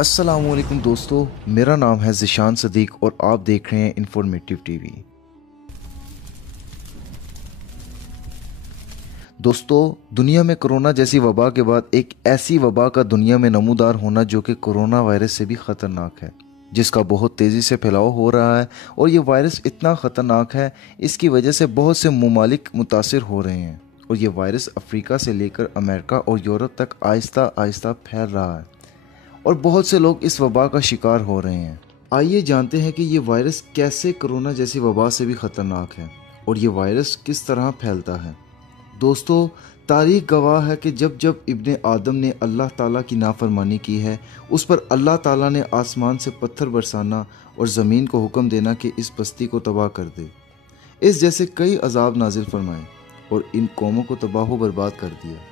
السلام علیکم دوستو، میرا نام ہے ذیشان صدیق اور آپ دیکھ رہے ہیں انفارمیٹیو ٹی وی۔ دوستو، دنیا میں کرونا جیسی وبا کے بعد ایک ایسی وبا کا دنیا میں نمودار ہونا جو کہ کرونا وائرس سے بھی خطرناک ہے، جس کا بہت تیزی سے پھیلاؤ ہو رہا ہے، اور یہ وائرس اتنا خطرناک ہے اس کی وجہ سے بہت سے ممالک متاثر ہو رہے ہیں، اور یہ وائرس افریقہ سے لے کر امریکہ اور یورپ تک آہستہ آہستہ پھیل رہا ہے، اور بہت سے لوگ اس وبا کا شکار ہو رہے ہیں۔ آئیے جانتے ہیں کہ یہ وائرس کیسے کرونا جیسی وبا سے بھی خطرناک ہے، اور یہ وائرس کس طرح پھیلتا ہے۔ دوستو، تاریخ گواہ ہے کہ جب ابن آدم نے اللہ تعالیٰ کی نافرمانی کی ہے، اس پر اللہ تعالیٰ نے آسمان سے پتھر برسانا اور زمین کو حکم دینا کہ اس بستی کو تباہ کر دے۔ اس جیسے کئی عذاب نازل فرمائے اور ان قوموں کو تباہ و برباد کر دیا۔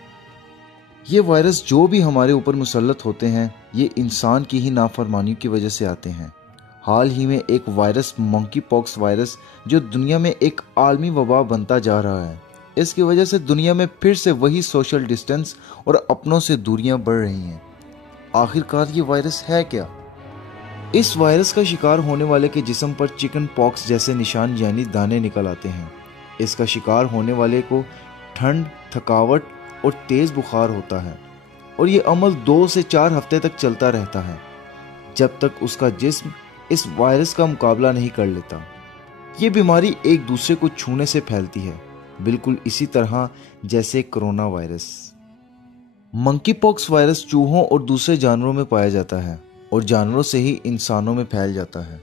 یہ وائرس جو بھی ہمارے اوپر مسلط ہوتے ہیں، یہ انسان کی ہی نافرمانی کی وجہ سے آتے ہیں۔ حال ہی میں ایک وائرس منکی پاکس وائرس جو دنیا میں ایک عالمی وبا بنتا جا رہا ہے، اس کی وجہ سے دنیا میں پھر سے وہی سوشل ڈسٹنس اور اپنوں سے دوریاں بڑھ رہی ہیں۔ آخرکار یہ وائرس ہے کیا؟ اس وائرس کا شکار ہونے والے کے جسم پر چکن پاکس جیسے نشان یعنی دانے نکل آتے ہیں۔ اس کا شکار ہونے والے کو ٹھنڈ، تھکاوٹ اور تیز بخار ہوتا ہے، اور یہ عمل 2 سے 4 ہفتے تک چلتا رہتا ہے جب تک اس کا جسم اس وائرس کا مقابلہ نہیں کر لیتا۔ یہ بیماری ایک دوسرے کو چھونے سے پھیلتی ہے، بالکل اسی طرح جیسے کرونا وائرس۔ منکی پاکس وائرس چوہوں اور دوسرے جانوروں میں پایا جاتا ہے اور جانوروں سے ہی انسانوں میں پھیل جاتا ہے۔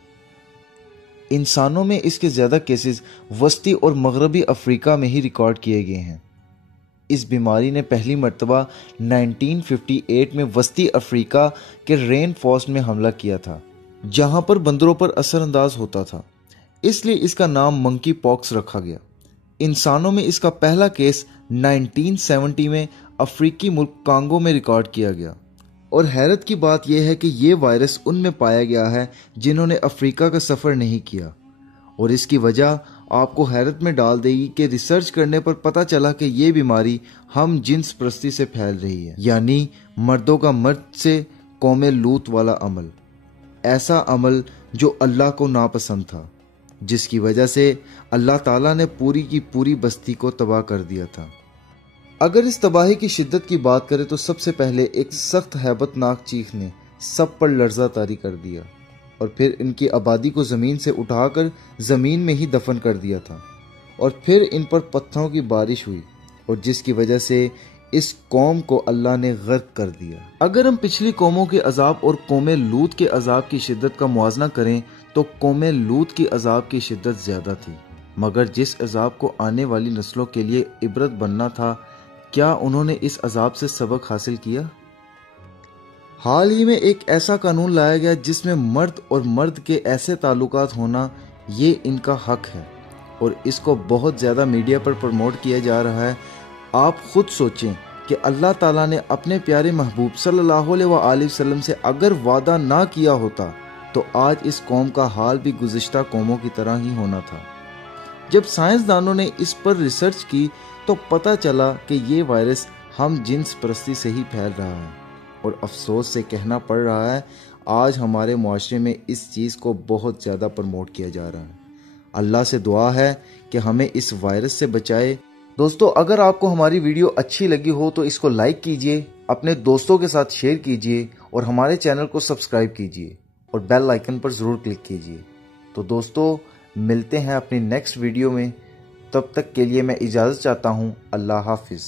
انسانوں میں اس کے زیادہ کیسز وسطی اور مغربی افریقہ میں ہی ریکارڈ کیے گئے ہیں۔ اس بیماری نے پہلی مرتبہ 1958 میں وسطی افریقہ کے رین فارسٹ میں حملہ کیا تھا، جہاں پر بندروں پر اثر انداز ہوتا تھا، اس لیے اس کا نام منکی پاکس رکھا گیا۔ انسانوں میں اس کا پہلا کیس 1970 میں افریقی ملک کانگو میں ریکارڈ کیا گیا، اور حیرت کی بات یہ ہے کہ یہ وائرس ان میں پایا گیا ہے جنہوں نے افریقہ کا سفر نہیں کیا، اور اس کی وجہ آپ کو حیرت میں ڈال دے گی کہ ریسرچ کرنے پر پتہ چلا کہ یہ بیماری ہم جنس پرستی سے پھیل رہی ہے، یعنی مردوں کا مرد سے قوم لوط والا عمل، ایسا عمل جو اللہ کو ناپسند تھا، جس کی وجہ سے اللہ تعالیٰ نے پوری کی پوری بستی کو تباہ کر دیا تھا۔ اگر اس تباہی کی شدت کی بات کریں تو سب سے پہلے ایک سخت ہیبت ناک چیخ نے سب پر لرزہ طاری کر دیا، اور پھر ان کی آبادی کو زمین سے اٹھا کر زمین میں ہی دفن کر دیا تھا، اور پھر ان پر پتھروں کی بارش ہوئی، اور جس کی وجہ سے اس قوم کو اللہ نے غرق کر دیا۔ اگر ہم پچھلی قوموں کے عذاب اور قوم لوط کے عذاب کی شدت کا موازنہ کریں تو قوم لوط کی عذاب کی شدت زیادہ تھی، مگر جس عذاب کو آنے والی نسلوں کے لیے عبرت بننا تھا، کیا انہوں نے اس عذاب سے سبق حاصل کیا؟ حال ہی میں ایک ایسا قانون لایا گیا جس میں مرد اور مرد کے ایسے تعلقات ہونا یہ ان کا حق ہے، اور اس کو بہت زیادہ میڈیا پر پروموٹ کیا جا رہا ہے۔ آپ خود سوچیں کہ اللہ تعالیٰ نے اپنے پیارے محبوب صلی اللہ علیہ وآلہ وسلم سے اگر وعدہ نہ کیا ہوتا تو آج اس قوم کا حال بھی گزشتہ قوموں کی طرح ہی ہونا تھا۔ جب سائنسدانوں نے اس پر ریسرچ کی تو پتہ چلا کہ یہ وائرس ہم جنس پرستی سے ہی پھیل رہا ہے، اور افسوس سے کہنا پڑ رہا ہے آج ہمارے معاشرے میں اس چیز کو بہت زیادہ پروموٹ کیا جا رہا ہے۔ اللہ سے دعا ہے کہ ہمیں اس وائرس سے بچائے۔ دوستو، اگر آپ کو ہماری ویڈیو اچھی لگی ہو تو اس کو لائک کیجئے، اپنے دوستوں کے ساتھ شیئر کیجئے، اور ہمارے چینل کو سبسکرائب کیجئے، اور بیل آئیکن پر ضرور کلک کیجئے۔ تو دوستو، ملتے ہیں اپنی نیکسٹ ویڈیو میں، تب تک کے لیے میں اجازت چاہتا ہوں۔ اللہ حافظ۔